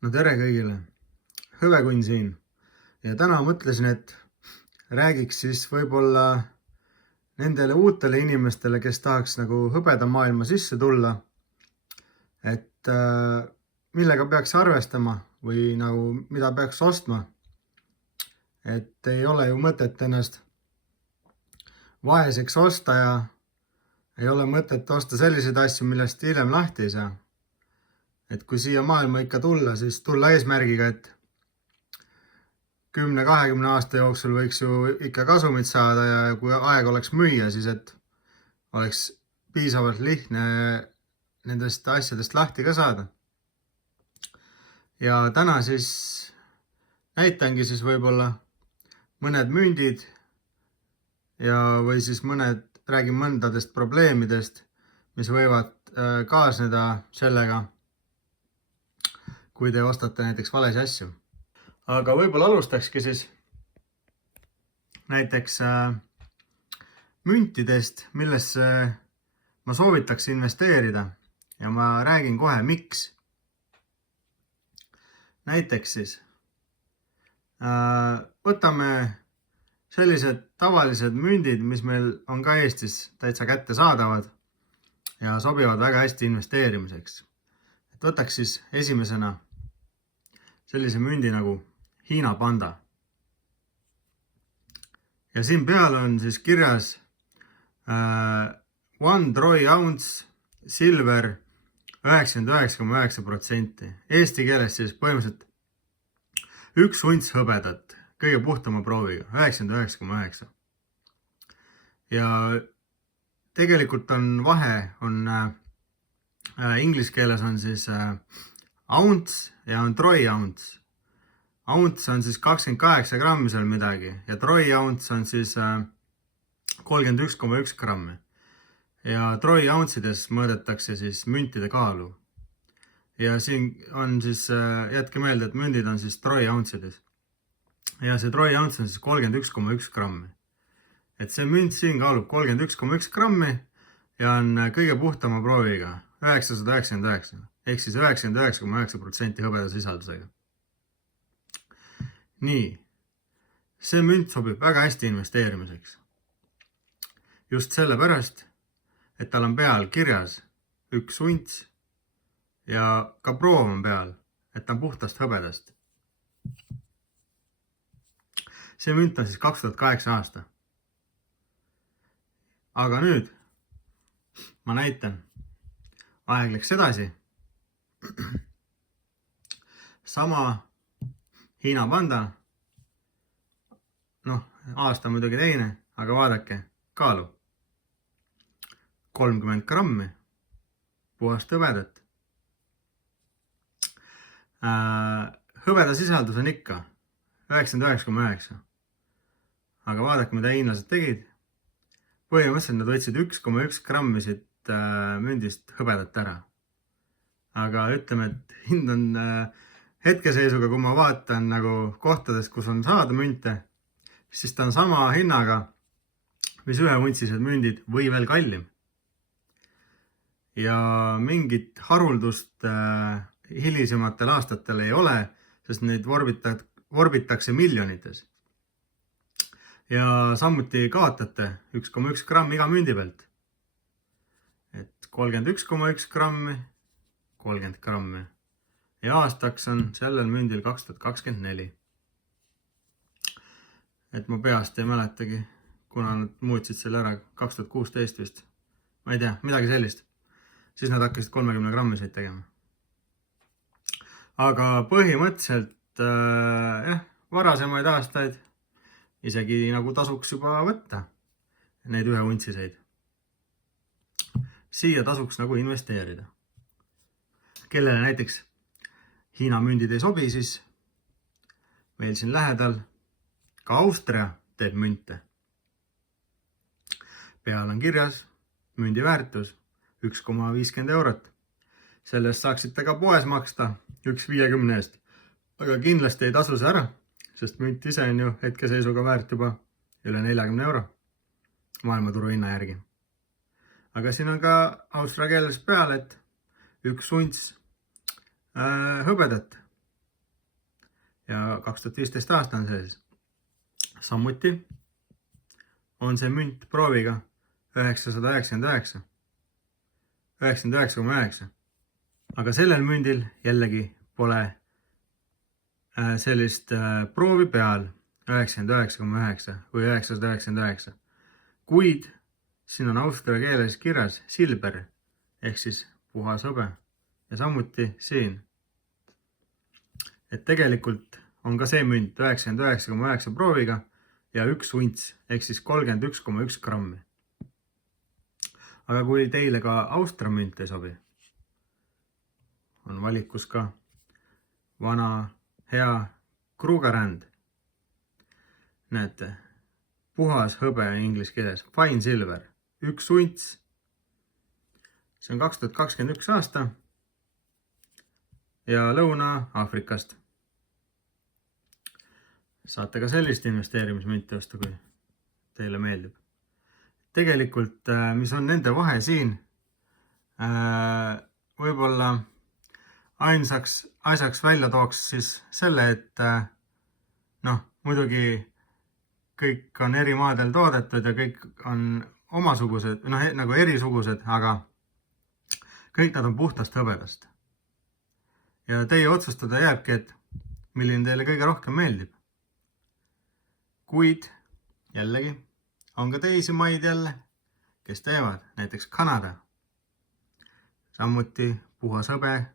No tere kõigile, Hõbekunn siin ja täna mõtlesin, et räägiks siis võib-olla nendele uutele inimestele, kes tahaks nagu hõbedamaailma sisse tulla, et millega peaks arvestama või nagu mida peaks ostma. Et ei ole ju mõtet ennast vaeseks osta ja ei ole mõtet osta selliseid asju, millest hiljem lahti ei saa. Et kui siia maailma ikka tulla, siis tulla eesmärgiga, et 10-20 aasta jooksul võiks ju ikka kasumit saada ja kui aeg oleks müüa, siis et oleks piisavalt lihtne nendest asjadest lahti ka saada. Ja täna siis näitangi siis võib-olla mõned mündid või siis räägin mõndadest probleemidest, mis võivad kaasneda sellega, kui te ostate näiteks valesi asju. Aga võib-olla alustakski siis näiteks müntidest, millesse ma soovitaks investeerida ja ma räägin kohe, miks. Näiteks siis võtame sellised tavalised mündid, mis meil on ka Eestis täitsa kättesaadavad ja sobivad väga hästi investeerimiseks. Et võtaks siis esimesena sellise mündi nagu Hiina panda. Ja siin peal on siis kirjas 1 troy ounce silver 99,9%. Eesti keeles siis põhimõtteliselt 1 unts hõbedat kõige puhtama prooviga, 99,9. Ja tegelikult on vahe, inglise keeles on siis ounce ja on troy ounce. Ounce on siis 28 grammi seal midagi ja troy ounce on siis 31,1 grammi. Ja troy ounce'ides mõõdetakse siis müntide kaalu. Ja siin on siis, jätke meelde, et mündid on siis troy ounce'ides. Ja see troy ounce on siis 31,1 grammi. Et see münt siin kaalub 31,1 grammi ja on kõige puhtama prooviga 999. Ehk siis 99,9% hõbeda sisaldusega. Nii, see münt sobib väga hästi investeerimiseks. Just sellepärast, et tal on peal kirjas 1 unts ja ka proov on peal, et ta on puhtast hõbedast. See münt on siis 2008 aasta. Aga nüüd ma näitan, aeg läks edasi. Sama Hiina panda, aasta muidugi teine, aga vaadake, kaalu 30 grammi puhast hõbedat. Hõbeda sisaldus on ikka 99,9. Aga vaadake, mida hiinlased tegid. Põhimõtteliselt nad võtsid 1,1 grammi siit mündist hõbedat ära. Aga ütleme, et hind on hetkeseisuga, kui ma vaatan nagu kohtades, kus on saada münte, siis ta on sama hinnaga, mis 1 untsised mündid või veel kallim. Ja mingit haruldust hilisematel aastatel ei ole, sest neid vorbitakse miljonites. Ja samuti kaotate 1,1 grammi iga mündi pealt. Et 31,1 grammi, 30 grammi. Ja aastaks on sellel mündil 2024. Et ma peast ei mäletagi, kuna nad muutsid selle ära 2016 vist. Ma ei tea, midagi sellist. Siis nad hakkasid 30 grammiseid tegema. Aga põhimõtteliselt varasemaid aastaid isegi nagu tasuks juba võtta neid 1 untsiseid. Siia tasuks nagu investeerida. Kellele näiteks Hiina mündid ei sobi, siis meil siin lähedal ka Austria teeb münte. Peal on kirjas mündi väärtus 1,50 eurot. Sellest saaksite ka poes maksta 1,50 eest. Aga kindlasti ei tasu see ära, sest münt ise on ju hetkeseisuga väärt juba üle 40 euro maailmaturu hinna järgi. Aga siin on ka austria keeles peal, et 1 unts hõbedat ja 2015 aasta on see siis. Samuti on see münt prooviga 999, 99,9. Aga sellel mündil jällegi pole sellist proovi peal 99,9 või 999. Kuid siin on austria keeles kirjas silber ehk siis puhas hõbe ja samuti siin. Et tegelikult on ka see münt 99,9 prooviga ja 1 unts ehk siis 31,1 grammi. Aga kui teile ka austria münt ei sobi, on valikus ka vana hea Krugerrand. Näete, puhas hõbe inglise keeles, fine silver, 1 unts. See on 2021 aasta ja Lõuna-Aafrikast. Saate ka sellist investeerimismünti osta, kui teile meeldib. Tegelikult, mis on nende vahe siin, võib-olla ainsaks asjaks välja tooks siis selle, et muidugi kõik on eri maadel toodetud ja kõik on omasugused, nagu erisugused, aga kõik nad on puhtast hõbedast. Ja teie otsustada jääbki, et milline teile kõige rohkem meeldib. Kuid jällegi on ka teisi maid jälle, kes teevad, näiteks Kanada. Samuti puhas hõbe,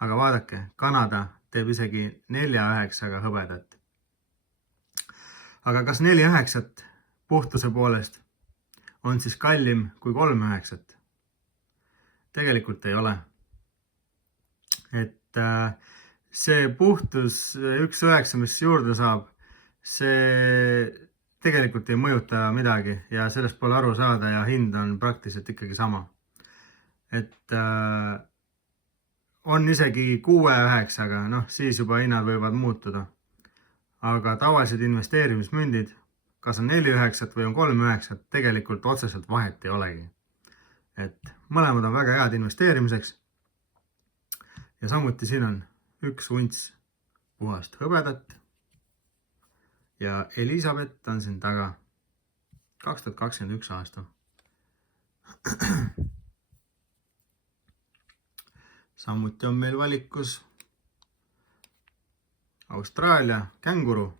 aga vaadake, Kanada teeb isegi 4,9 hõbedat. Aga kas 4,9 puhtuse poolest on siis kallim kui 3,9? Tegelikult ei ole. Et see puhtus 1,9, mis juurde saab, see tegelikult ei mõjuta midagi ja sellest pole aru saada ja hind on praktiliselt ikkagi sama. Et on isegi 6,9, siis juba hinnad võivad muutuda. Aga tavalised investeerimismündid, kas on 4,9 või on 3,9, tegelikult otseselt vahet ei olegi. Et mõlemad on väga head investeerimiseks. Ja samuti siin on 1 unts puhast hõbedat. Ja Elisabeth on siin taga 2021 aasta. Samuti on meil valikus Austraalia känguru.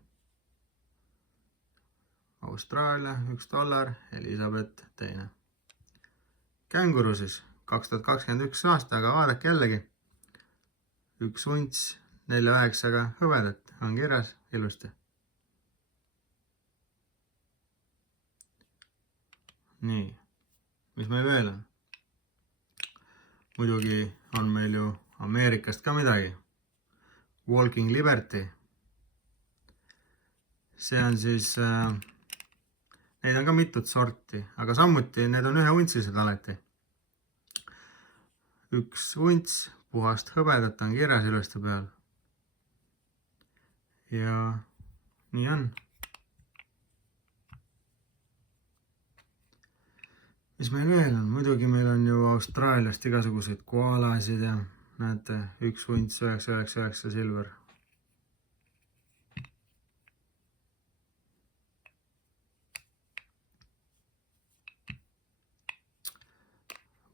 Austraalia $1, Elisabeth teine. Känguru siis 2021 aasta, aga vaadake jällegi 1 unts 4,9 hõbedat on kirjas ilusti. Nii, mis meil veel on? Muidugi on meil ju Ameerikast ka midagi. Walking Liberty. See on siis, neid on ka mitut sorti, aga samuti need on 1 untsised alati. 1 unts puhast hõbedat on kirjas ilusti peal. Ja nii on. Mis meil veel on? Muidugi meil on ju Austraaliast igasuguseid koalasid ja näete, 1 unts 9,99 silver.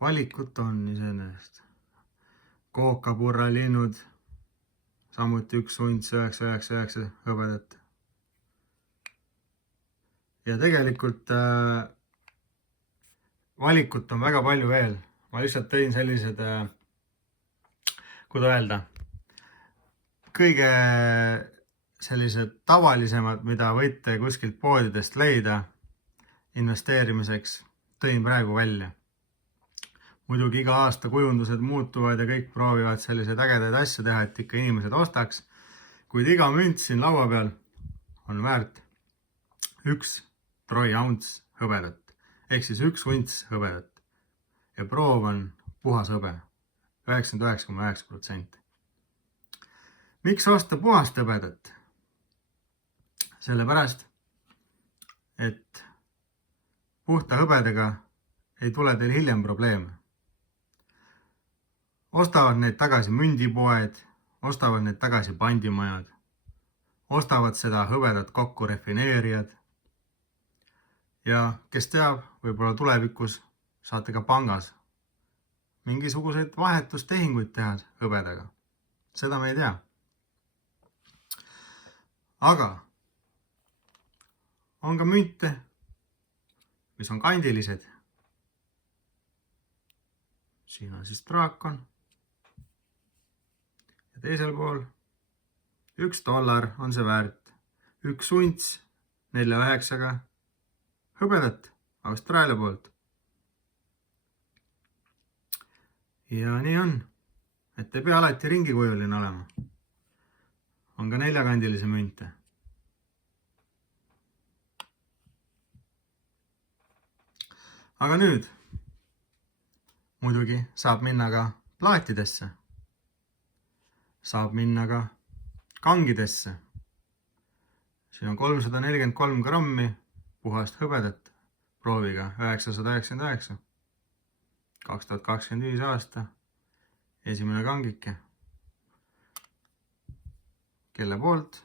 Valikut on iseenesest. Kookapurralinnud, samuti 1 unts 9,99 hõbedat. Ja tegelikult valikut on väga palju veel. Ma lihtsalt tõin sellised, kuidas öelda, kõige sellised tavalisemad, mida võite kuskilt poodidest leida investeerimiseks, tõin praegu välja. Muidugi iga aasta kujundused muutuvad ja kõik proovivad selliseid ägedaid asju teha, et ikka inimesed ostaks. Kuid iga münt siin laua peal on väärt 1 troy ounce hõbedat. Ehk siis 1 unts hõbedat. Ja proov on puhas hõbe. 99,9%. Miks osta puhast hõbedat? Sellepärast, et puhta hõbedega ei tule teil hiljem probleeme. Ostavad need tagasi mündipoed, ostavad need tagasi pandimajad. ostavad seda hõbedat kokku refineerijad. Ja kes teab, võib-olla tulevikus saate ka pangas mingisuguseid vahetustehinguid teha hõbedaga. Seda me ei tea. Aga on ka münte, mis on kandilised. Siin on siis draakon. Ja teisel pool $1 on see väärt. 1 unts 4,9 hõbedat Austraalia poolt. Ja nii on, et ei pea alati ringikujuline olema. On ka 4-kandilisi münte. Aga nüüd muidugi saab minna ka plaatidesse. Saab minna ka kangidesse. Siin on 343 grammi puhast hõbedat prooviga 999. 2025 aasta esimene kangike, kelle poolt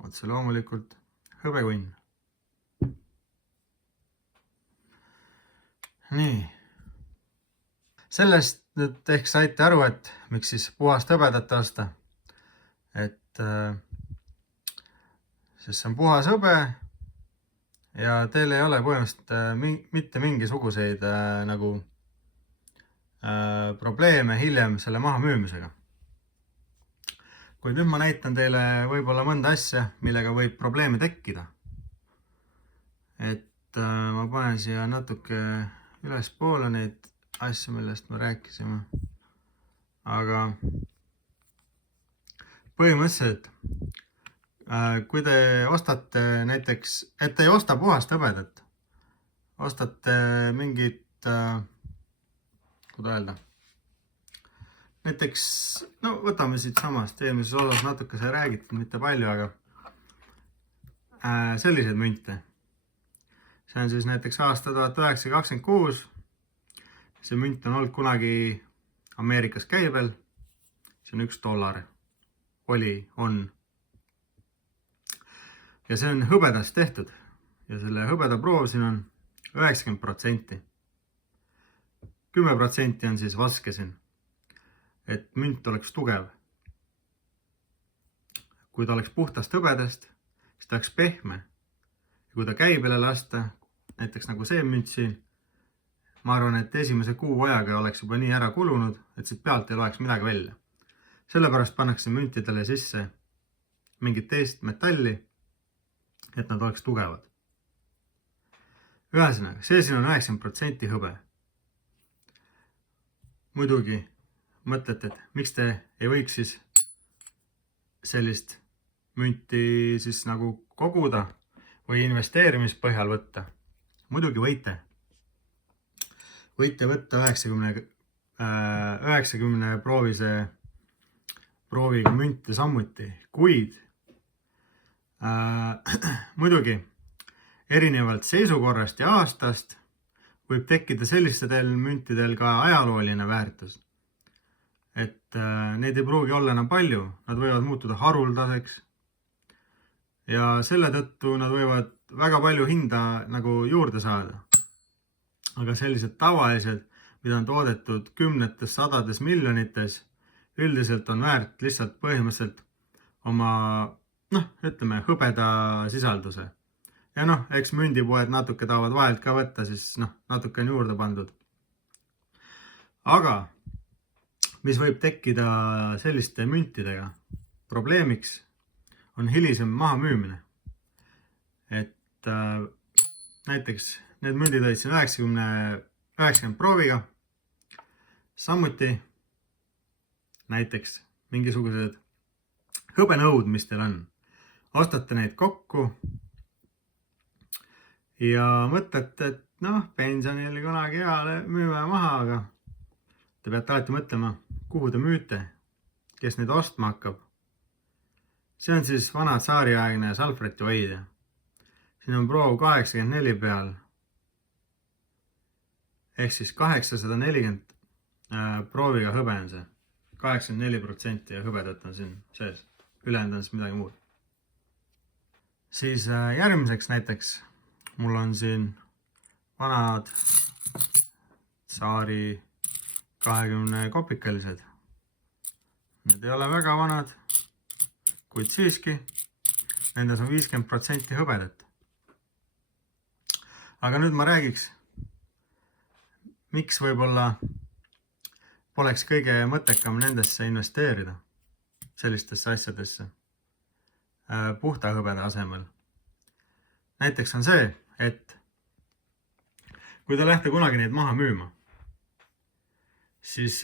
otse loomulikult hõbekunn. Nii. Sellest nüüd ehk saite aru, et miks siis puhast hõbedat osta. Et sest see on puhas hõbe ja teil ei ole põhimõtteliselt mitte mingisuguseid nagu probleeme hiljem selle maha müümisega. Kuid nüüd ma näitan teile võib-olla mõnda asja, millega võib probleeme tekkida. Et ma panen siia natuke üles poole neid asju, millest me rääkisime. Aga põhimõtteliselt, kui te ostate näiteks, et ei osta puhast hõbedat, ostate mingit kuidas öelda. Näiteks, no võtame siit samast, eelmises osas natuke sai räägitud, mitte palju, aga sellised münte. See on siis näiteks aasta 1926. See münt on olnud kunagi Ameerikas käibel. See on $1. On. Ja see on hõbedast tehtud. Ja selle hõbeda proov siin on 90%. 10% on siis vaske siin, et münt oleks tugev. Kui ta oleks puhtast hõbedast, siis ta oleks pehme. Ja kui ta käibele lasta, näiteks nagu see münt siin, ma arvan, et esimese kuu ajaga oleks juba nii ära kulunud, et siit pealt ei loeks midagi välja. Sellepärast pannakse müntidele sisse mingit teist metalli, et nad oleks tugevad. Ühesõnaga, see siin on 90% hõbe. Muidugi mõtlete, et miks te ei võiks siis sellist münti siis nagu koguda või investeerimispõhjal võtta. Muidugi võite. Võite võtta 90 prooviga münte samuti, kuid muidugi erinevalt seisukorrast ja aastast võib tekkida sellistedel müntidel ka ajalooline väärtus. Et neid ei pruugi olla enam palju, nad võivad muutuda haruldaseks ja selle tõttu nad võivad väga palju hinda nagu juurde saada. Aga sellised tavalised, mida on toodetud kümnetes, sadades miljonites, üldiselt on väärt lihtsalt põhimõtteliselt oma, ütleme, hõbeda sisalduse. Ja eks mündipoed natuke tahavad vahelt ka võtta, siis natuke on juurde pandud. Aga mis võib tekkida selliste müntidega? Probleemiks on hilisem maha müümine. Et näiteks need mündid olid siin 90 prooviga. Samuti näiteks mingisugused hõbenõud, mis teil on. Ostate neid kokku ja mõtlete, et pensionil kunagi hea müüme maha, aga te peate alati mõtlema, kuhu te müüte, kes neid ostma hakkab. See on siis vana tsaariaegne salvretiohoidja. Siin on proov 84 peal. Ehk siis 840 prooviga hõbe on see. 84% ja hõbedat on siin sees. Ülejäänud on siis midagi muud. Siis järgmiseks näiteks mul on siin vanad Tsaari 20 kopikalised. Need ei ole väga vanad, kuid siiski nendes on 50% hõbedat. Aga nüüd ma räägiks, miks võib-olla poleks kõige mõttekam nendesse investeerida, sellistesse asjadesse, puhta hõbeda asemel. Näiteks on see, et kui te lähete kunagi neid maha müüma, siis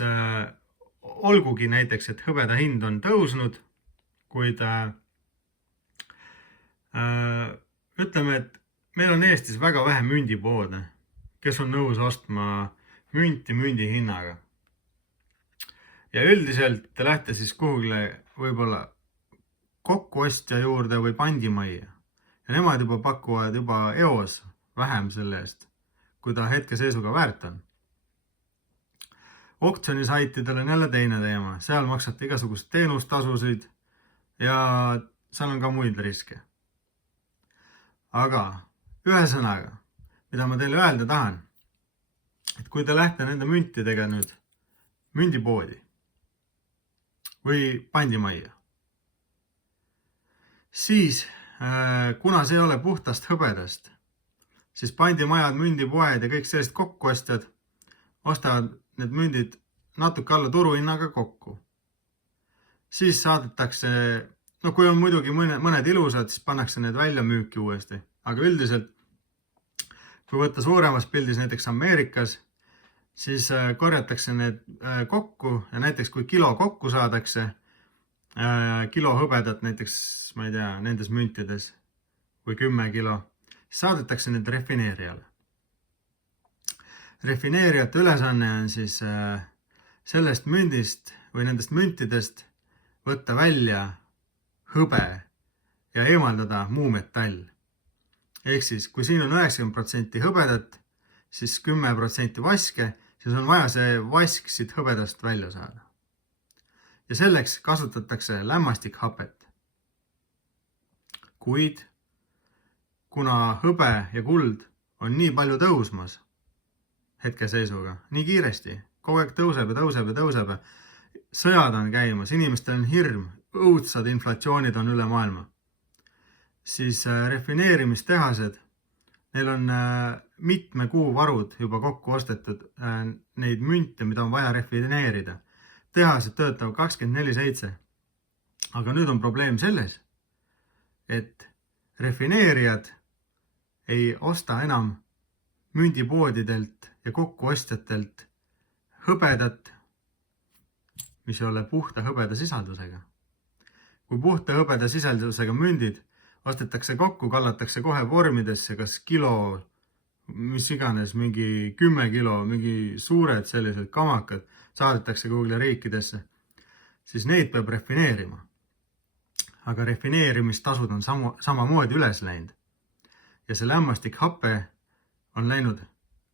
olgugi näiteks, et hõbeda hind on tõusnud, kuid ütleme, et meil on Eestis väga vähe mündipoode, kes on nõus ostma münti mündi hinnaga. Ja üldiselt te lähete siis kuhugile võib-olla kokkuostja juurde või pandimajja. Ja nemad juba pakuvad juba eos vähem selle eest, kui ta hetkeseisuga väärt on. Oktsioonisaitidel on jälle teine teema. Seal maksate igasugused teenustasusid ja seal on ka muid riske. Aga ühesõnaga, mida ma teile öelda tahan, et kui te lähete nende müntidega nüüd mündipoodi või pandimajja, siis kuna see ei ole puhtast hõbedast, siis pandimajad, mündipoed ja kõik sellised kokkuostjad ostavad need mündid natuke alla turuhinnaga kokku. Siis saadetakse, no kui on muidugi mõned ilusad, siis pannakse need välja müüki uuesti. Aga üldiselt, kui võtta suuremas pildis näiteks Ameerikas, siis korjatakse need kokku ja näiteks kui kilo kokku saadakse, kilo hõbedat näiteks, ma ei tea, nendes müntides või 10 kilo, saadetakse need refineerijale. Refineerijate ülesanne on siis sellest mündist või nendest müntidest võtta välja hõbe ja eemaldada muu metall. Ehk siis, kui siin on 90% hõbedat, siis 10% vaske, siis on vaja see vask siit hõbedast välja saada. Ja selleks kasutatakse lämmastikhapet. Kuid kuna hõbe ja kuld on nii palju tõusmas hetkeseisuga, nii kiiresti, kogu aeg tõuseb ja tõuseb ja tõuseb, sõjad on käimas, inimestel on hirm, õudsad inflatsioonid on üle maailma, siis refineerimistehased, neil on mitme kuu varud juba kokku ostetud neid münte, mida on vaja refineerida. Tehased töötavad 24/7. Aga nüüd on probleem selles, et refineerijad ei osta enam mündipoodidelt ja kokkuostjatelt hõbedat, mis ei ole puhta hõbeda sisaldusega. Kui puhta hõbeda sisaldusega mündid ostetakse kokku, kallatakse kohe vormidesse, kas kilo, mis iganes, mingi 10 kilo, mingi suured sellised kamakad, saadetakse kuhugile riikidesse, siis neid peab refineerima. Aga refineerimistasud on samamoodi üles läinud. Ja see lämmastikhape on läinud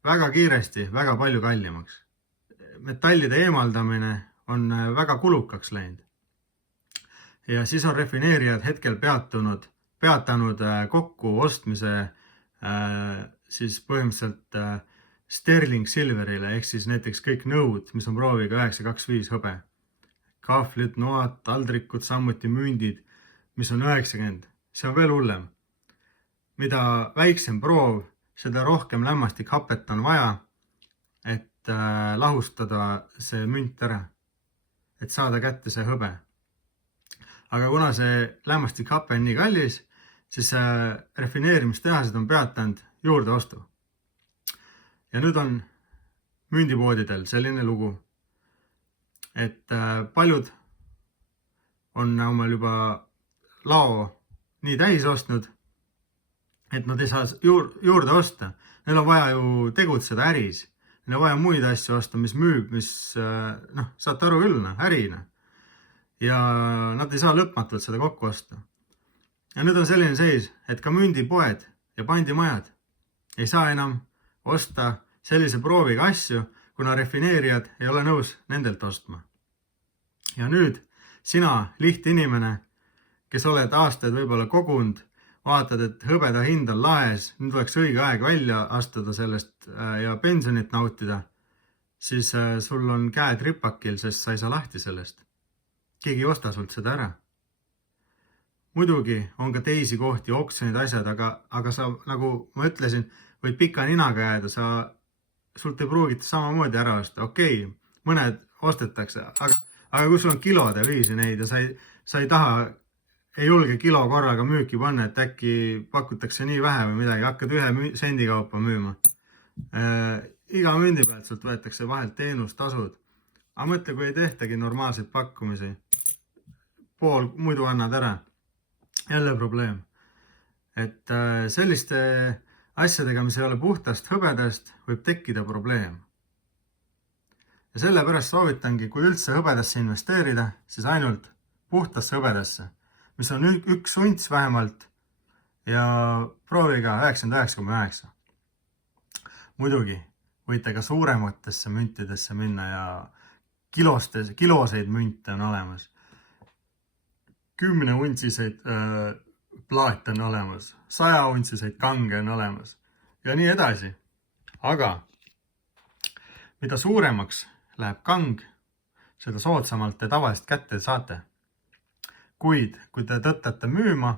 väga kiiresti, väga palju kallimaks. Metallide eemaldamine on väga kulukaks läinud. Ja siis on refineerijad hetkel peatanud kokku ostmise siis põhimõtteliselt sterling silverile, ehk siis näiteks kõik nõud, mis on prooviga 925 hõbe. Kahvlid, noad, taldrikud, samuti mündid, mis on 90. See on veel hullem. Mida väiksem proov, seda rohkem lämmastikhapet on vaja, et lahustada see münt ära, et saada kätte see hõbe. Aga kuna see lämmastikhape on nii kallis, siis refineerimistehased on peatanud juurdeostu. Ja nüüd on mündipoodidel selline lugu, et paljud on omal juba lao nii täis ostnud, et nad ei saa juurde osta. Neil on vaja ju tegutseda äris. Neil on vaja muid asju osta, mis müüb, mis, saate aru küll, ärina. Ja nad ei saa lõpmatult seda kokku osta. Ja nüüd on selline seis, et ka mündipoed ja pandimajad ei saa enam osta sellise prooviga asju, kuna refineerijad ei ole nõus nendelt ostma. Ja nüüd sina, lihtinimene, kes oled aastaid võib-olla kogunud vaatad, et hõbeda hind on laes, nüüd oleks õige aeg välja astuda sellest ja pensionit nautida, siis sul on käed ripakil, sest sa ei saa lahti sellest. Keegi ei osta sult seda ära. Muidugi on ka teisi kohti, oksjonid, asjad, aga sa, nagu ma ütlesin, võid pika ninaga jääda, sult ei pruugita samamoodi ära osta. Okei, mõned ostetakse, aga kui sul on kilode viisi neid ja sa ei taha, ei julge kilo korraga müüki panna, et äkki pakutakse nii vähe või midagi, hakkad 1 sendi kaupa müüma. Iga mündi pealt sult võetakse vahelt teenustasud. Aga mõtle, kui ei tehtagi normaalseid pakkumisi, pool muidu annad ära. Jälle probleem. Et selliste asjadega, mis ei ole puhtast hõbedast, võib tekkida probleem. Ja sellepärast soovitangi, kui üldse hõbedasse investeerida, siis ainult puhtasse hõbedasse, mis on 1 unts vähemalt ja prooviga 99,9. Muidugi võite ka suurematesse müntidesse minna ja kiloseid münte on olemas. 10-untsiseid plaate on olemas, 100-untsiseid kange on olemas ja nii edasi. Aga mida suuremaks läheb kang, seda soodsamalt te tavaliselt kätte saate. Kuid kui te tõttate müüma,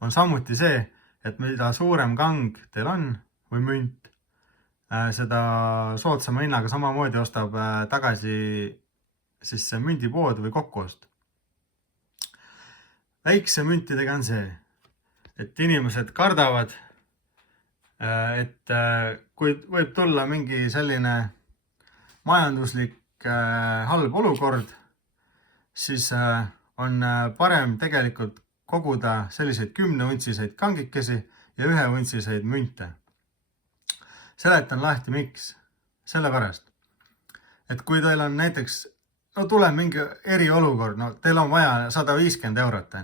on samuti see, et mida suurem kang teil on või münt, seda soodsama hinnaga samamoodi ostab tagasi siis see mündipood või kokkuost. Väikse müntidega on see, et inimesed kardavad, et kui võib tulla mingi selline majanduslik halb olukord, siis on parem tegelikult koguda selliseid 10-untsiseid kangikesi ja 1-untsiseid münte. Seletan lahti miks. Sellepärast, et kui teil on näiteks tuleb mingi eriolukord, teil on vaja 150 eurot.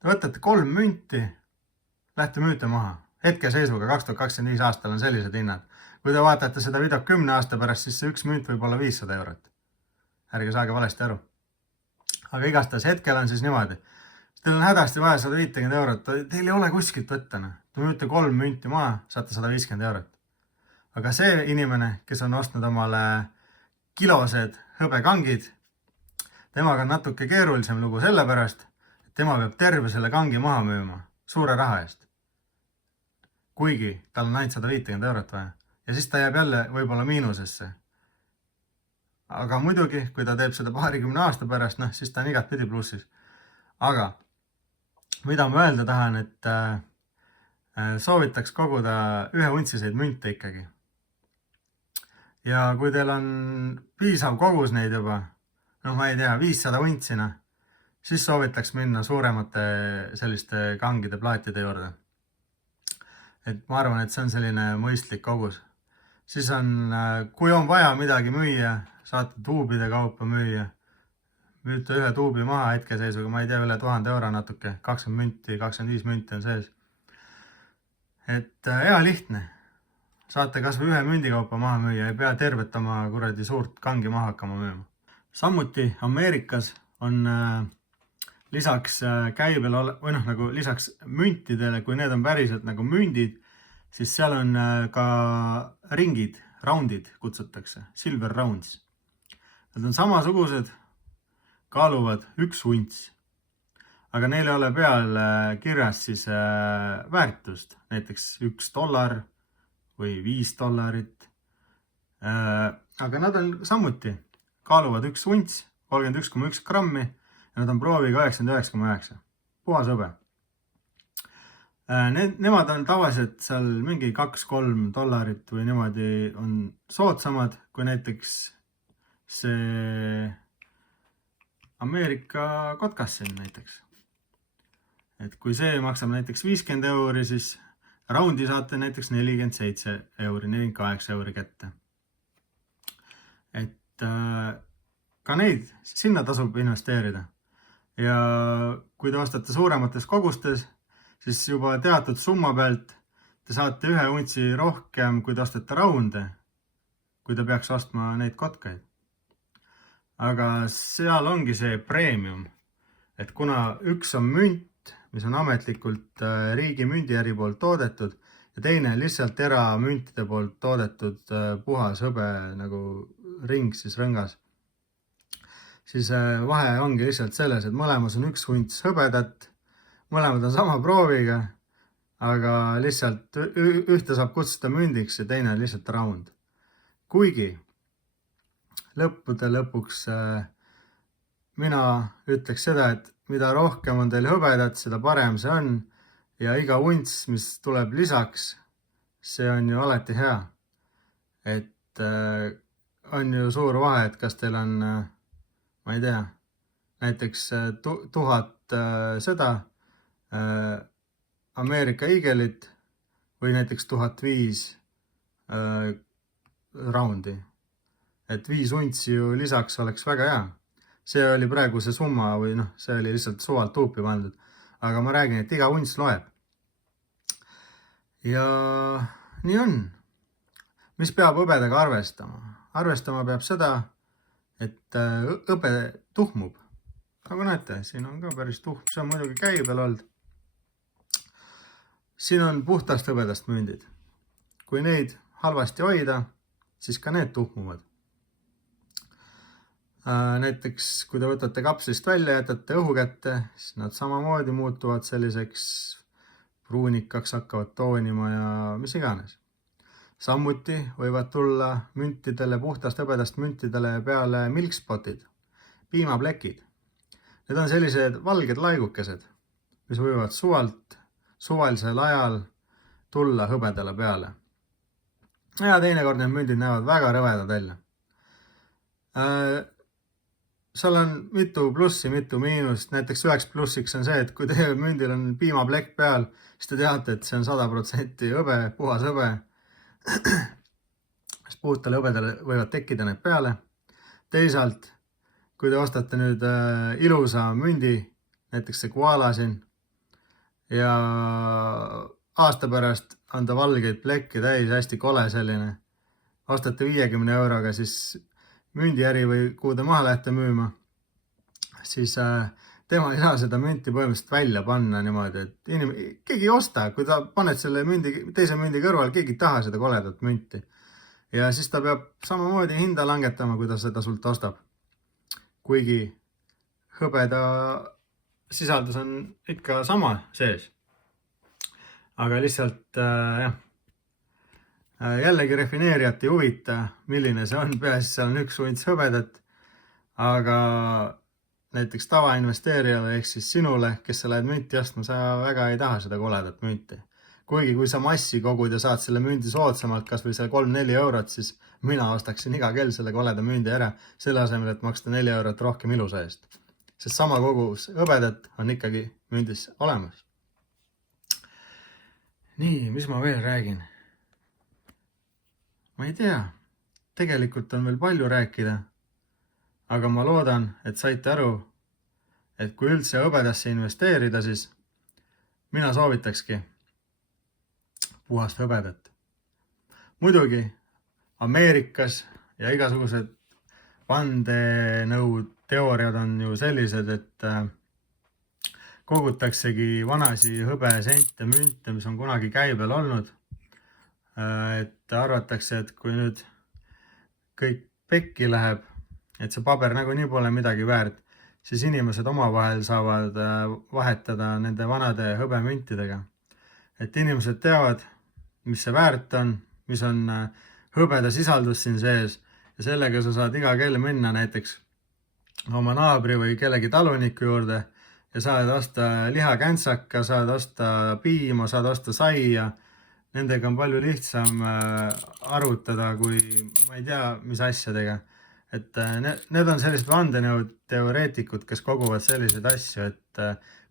Te võtate 3 münti, lähte müüte maha. Hetkeseisuga 2025 aastal on sellised hinnad. Kui te vaatate seda videot 10 aasta pärast, siis see 1 münt võib olla 500 eurot. Ärge saage valesti aru. Aga igastahes hetkel on siis niimoodi. Teil on hädasti vaja 150 eurot, teil ei ole kuskilt võtta. Te müüte 3 münti maha, saate 150 eurot. Aga see inimene, kes on ostnud omale kilosed hõbekangid, temaga on natuke keerulisem lugu sellepärast, et tema peab terve selle kangi maha müüma suure raha eest. Kuigi tal on ainult 150 eurot vaja. Ja siis ta jääb jälle võib-olla miinusesse. Aga muidugi, kui ta teeb seda 20 aasta pärast, siis ta on igat pidi plussis. Aga mida ma öelda tahan, et soovitaks koguda 1-untsiseid münte ikkagi. Ja kui teil on piisav kogus neid juba, ma ei tea, 500 untsina, siis soovitaks minna suuremate selliste kangide plaatide juurde. Et ma arvan, et see on selline mõistlik kogus. Siis on, kui on vaja midagi müüa, saate tuubide kaupa müüa. Müüte 1 tuubi maha hetkeseisuga, ma ei tea, üle 1000 euro natuke, 20 münti, 25 münti on sees. Et hea lihtne. Saate kas või 1 mündi kaupa maha müüa, ei pea tervet oma kuradi suurt kangi maha hakkama müüma. Samuti Ameerikas on lisaks käibel või nagu lisaks müntidele, kui need on päriselt nagu mündid, siis seal on ka ringid, roundid kutsutakse, silver rounds. Nad on samasugused, kaaluvad 1 unts. Aga neil ei ole peal kirjas siis väärtust, näiteks $1 või $5. Aga nad on samuti, kaaluvad 1 unts, 31,1 grammi ja nad on prooviga 99,9. Puhas hõbe. Nemad on tavaliselt seal mingi $2-3 või niimoodi on soodsamad, kui näiteks see Ameerika kotkassin näiteks. Et kui see maksab näiteks 50 euri, siis roundi saate näiteks 47 euri, 48 euri kätte. Et ka neid, sinna tasub investeerida. Ja kui te ostate suuremates kogustes, siis juba teatud summa pealt te saate 1 untsi rohkem, kui te ostate raunde, kui te peaks ostma neid kotkaid. Aga seal ongi see premium, et kuna 1 on münt, mis on ametlikult riigi mündiäri poolt toodetud ja teine lihtsalt eramüntide poolt toodetud puhas hõbe nagu ring siis rõngas. Siis vahe ongi lihtsalt selles, et mõlemas on 1 unts hõbedat, mõlemad on sama prooviga, aga lihtsalt ühte saab kutsuda mündiks ja teine on lihtsalt round. Kuigi lõppude lõpuks mina ütleks seda, et mida rohkem on teil hõbedat, seda parem see on ja iga unts, mis tuleb lisaks, see on ju alati hea. Et on ju suur vahe, et kas teil on, ma ei tea, näiteks 1000 seda Ameerika Eagle'it või näiteks 1005 raundi. Et 5 untsi ju lisaks oleks väga hea. See oli praegu see summa või noh, see oli lihtsalt suvalt tuupi pandud. Aga ma räägin, et iga unts loeb. Ja nii on. Mis peab hõbedaga arvestama? Arvestama peab seda, et hõbe tuhmub. Nagu näete, siin on ka päris tuhm. See on muidugi käibel olnud. Siin on puhtast hõbedast mündid. Kui neid halvasti hoida, siis ka need tuhmuvad. Näiteks, kui te võtate kapslist välja, jätate õhu kätte, siis nad samamoodi muutuvad selliseks pruunikaks, hakkavad toonima ja mis iganes. Samuti võivad tulla müntidele, puhtast hõbedast müntidele peale milkspotid, piimaplekid. Need on sellised valged laigukesed, mis võivad suvalisel ajal tulla hõbedale peale. Ja teinekord need mündid näevad väga rõvedad välja. Seal on mitu plussi, mitu miinust. Näiteks 1 plussiks on see, et kui teie mündil on piimaplekk peal, siis te teate, et see on 100% hõbe, puhas hõbe. Puhtale hõbedale võivad tekkida need peale. Teisalt, kui te ostate nüüd ilusa mündi, näiteks see koala siin, ja aasta pärast on ta valgeid plekke täis, hästi kole selline. Ostate 50 euroga, siis mündiäri või kuhu te maha lähete müüma, siis tema ei saa seda münti põhimõtteliselt välja panna niimoodi, et keegi ei osta, kui ta paned selle teise mündi kõrval, keegi ei taha seda koledat münti. Ja siis ta peab samamoodi hinda langetama, kui ta seda sult ostab. Kuigi hõbeda sisaldus on ikka sama sees. Aga lihtsalt jällegi refineerijat ei huvita, milline see on, peaasi seal on 1 unts hõbedat, aga näiteks tavainvesteerijale ehk siis sinule, kes sa lähed münti ostma, sa väga ei taha seda koledat münti. Kuigi kui sa massi kogud ja saad selle mündi soodsamalt, kas või see 3-4 eurot, siis mina ostaksin iga kell selle koleda mündi ära, selle asemel, et maksta 4 eurot rohkem ilusa eest. Sest sama kogus hõbedat on ikkagi mündis olemas. Nii, mis ma veel räägin? Ma ei tea, tegelikult on veel palju rääkida, aga ma loodan, et saite aru, et kui üldse hõbedasse investeerida, siis mina soovitakski puhast hõbedat. Muidugi Ameerikas ja igasugused vandenõud teooriad on ju sellised, et kogutaksegi vanasi hõbesente, münte, mis on kunagi käibel olnud. Et arvatakse, et kui nüüd kõik pekki läheb, et see paber nagunii pole midagi väärt, siis inimesed omavahel saavad vahetada nende vanade hõbemüntidega. Et inimesed teavad, mis see väärt on, mis on hõbeda sisaldus siin sees ja sellega sa saad iga kell minna näiteks oma naabri või kellegi taluniku juurde ja saad osta lihakänsaka, saad osta piima, saad osta saia. Nendega on palju lihtsam arvutada kui ma ei tea, mis asjadega. Et need on sellised vandenõud teoreetikud, kes koguvad selliseid asju, et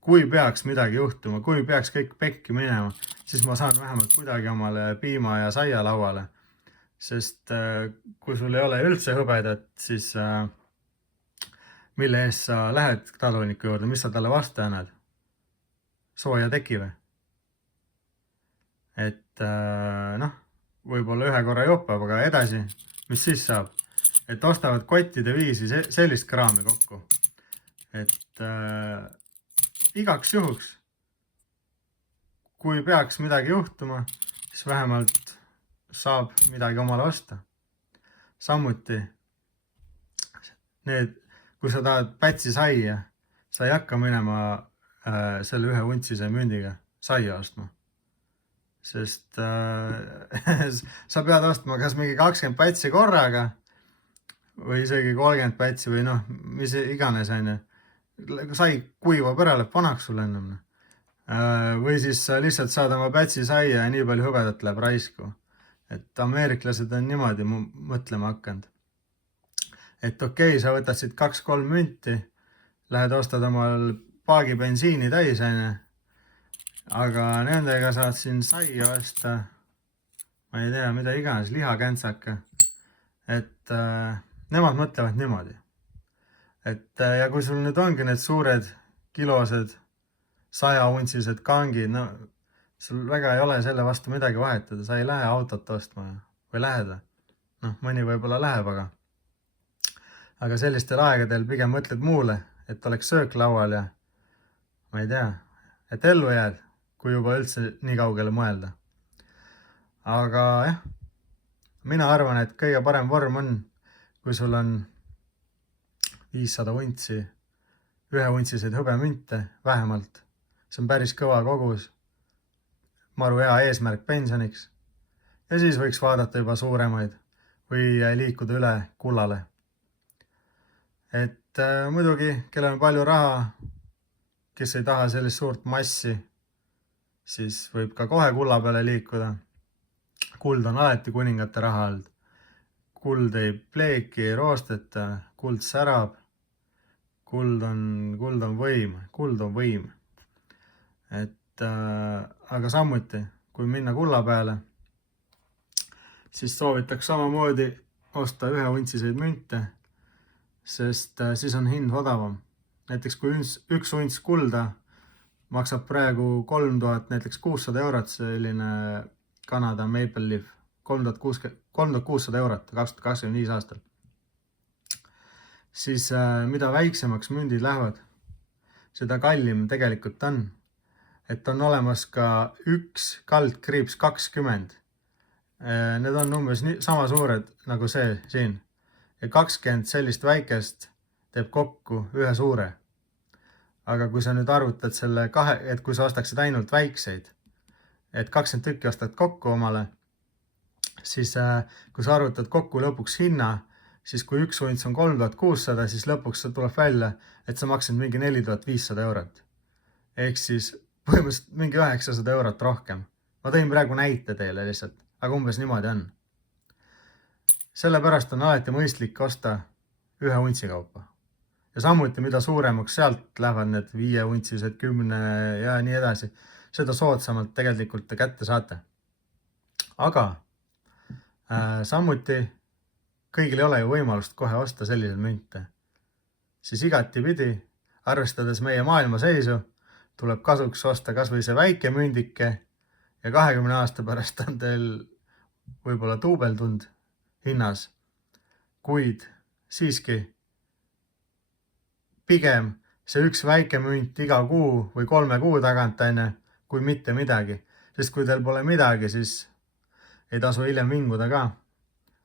kui peaks midagi juhtuma, kui peaks kõik pekki minema, siis ma saan vähemalt kuidagi omale piima ja saia lauale. Sest kui sul ei ole üldse hõbedat, siis mille eest sa lähed taluniku juurde, mis sa talle vastu annad? Sooja teki või? Et noh, võib-olla ühe korra jopab, aga edasi, mis siis saab? Et ostavad kottide viisi sellist kraami kokku. Et igaks juhuks kui peaks midagi juhtuma, siis vähemalt saab midagi omale osta. Samuti kui sa tahad pätsi saia, sa ei hakka minema selle 1 untsise mündiga saia ostma. Sest sa pead ostma kas mingi 20 pätsi korraga või isegi 30 pätsi või noh, mis iganes on ju. Sai kuivab ära, läheb vanaks sul ennem. Või siis sa lihtsalt saad oma pätsi saia ja nii palju hõbedat läheb raisku. Et ameeriklased on niimoodi mõtlema hakanud. Et okei, sa võtad siit 2-3 münti, lähed ostad omal paagi bensiini täis, aga nendega saad siin saia osta, ma ei tea, mida iganes, lihakentsaka. Et nemad mõtlevad niimoodi. Et ja kui sul nüüd ongi need suured kilosed 100-untsised kangid, no sul väga ei ole selle vastu midagi vahetada, sa ei lähe autot ostma või lähed. Noh, mõni võib-olla läheb, aga sellistel aegadel pigem mõtled muule, et oleks söök laual ja ma ei tea, et ellu jääd, kui juba üldse nii kaugele mõelda. Aga jah, mina arvan, et kõige parem vorm on, kui sul on 500 untsi, 1 untsiseid hõbemünte vähemalt. See on päris kõva kogus, maru hea eesmärk pensioniks. Ja siis võiks vaadata juba suuremaid või liikuda üle kullale. Et muidugi, kellel on palju raha, kes ei taha sellist suurt massi, siis võib ka kohe kulla peale liikuda. Kuld on alati kuningate raha all. Kuld ei pleeki, ei roosteta, kuld särab. Kuld on võim. Et, aga samuti, kui minna kulla peale, siis soovitaks samamoodi osta 1 untsiseid münte, sest siis on hind odavam. Näiteks kui 1 unts kulda maksab praegu 3600 eurot, selline Kanada Maple Leaf, 3600 eurot 2025 aastal. Siis mida väiksemaks mündid lähevad, seda kallim tegelikult on. Et on olemas ka 1/20. Need on umbes sama suured nagu see siin. Ja 20 sellist väikest teeb kokku 1 suure. Aga kui sa nüüd arvutad selle et kui sa ostaksid ainult väikseid, et 20 tükki ostad kokku omale, siis kui sa arvutad kokku lõpuks hinna, siis kui 1 unts on 3600, siis lõpuks tuleb välja, et sa maksid mingi 4500 eurot. Ehk siis põhimõtteliselt mingi 900 eurot rohkem. Ma tõin praegu näite teile lihtsalt, aga umbes niimoodi on. Sellepärast on alati mõistlik osta 1 untsi kaupa. Ja samuti, mida suuremaks sealt lähevad need 5 untsised, 10 ja nii edasi, seda soodsamalt tegelikult te kätte saate. Aga samuti kõigil ei ole ju võimalust kohe osta selliseid münte. Siis igati pidi, arvestades meie maailma seisu, tuleb kasuks osta kas või see väike mündike ja 20 aasta pärast on teil võib-olla duubeldund hinnas, kuid siiski pigem see 1 väike münt iga kuu või 3 kuu tagant kui mitte midagi. Sest kui teil pole midagi, siis ei tasu hiljem vinguda ka.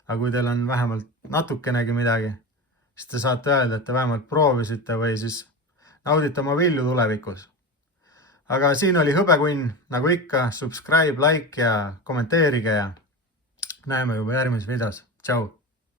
Aga kui teil on vähemalt natukenegi midagi, siis te saate öelda, et te vähemalt proovisite või siis naudite oma vilju tulevikus. Aga siin oli hõbekunn, nagu ikka, subscribe, like ja kommenteerige ja näeme juba järgmises videos. Tšau!